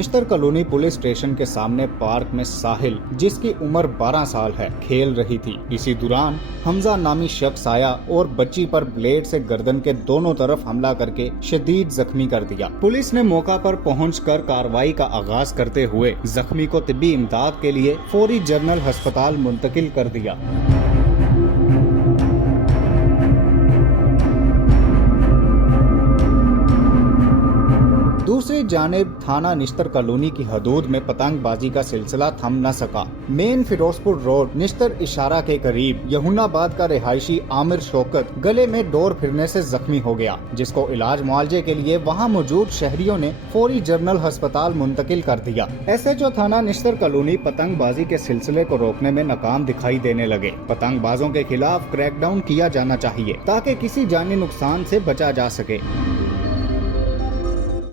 Nishtar colony police station के सामने park में साहिल, जिसकी उम्र 12 साल है, खेल रही थी। इसी दौरान हमजा नामी शख्स आया और बच्ची पर ब्लेड से गर्दन के दोनों तरफ हमला करके शदीद जख्मी कर दिया। पुलिस ने मौका पर पहुंचकर कार्रवाई का आगाज करते हुए जख्मी को तिब्बी इमदाद के लिए फौरी जनरल अस्पताल मुंतकिल कर दिया। दूसरी जानिब थाना निश्तर कॉलोनी की हदूद में पतंगबाजी का सिलसिला थम न सका। मेन फिरोजपुर रोड निश्तर इशारा के करीब यहुनाबाद का रिहायशी आमिर शौकत गले में डोर फिरने से जख्मी हो गया, जिसको इलाज मुआवजे के लिए वहां मौजूद शहरियों ने फौरी जनरल अस्पताल मुंतकिल कर दिया। SHO थाना निश्तर कॉलोनी पतंगबाजी के सिलसिले को रोकने में नाकाम दिखाई देने लगे। पतंगबाजों के खिलाफ क्रैकडाउन किया जाना चाहिए ताकि किसी जानी नुकसान से बचा जा सके।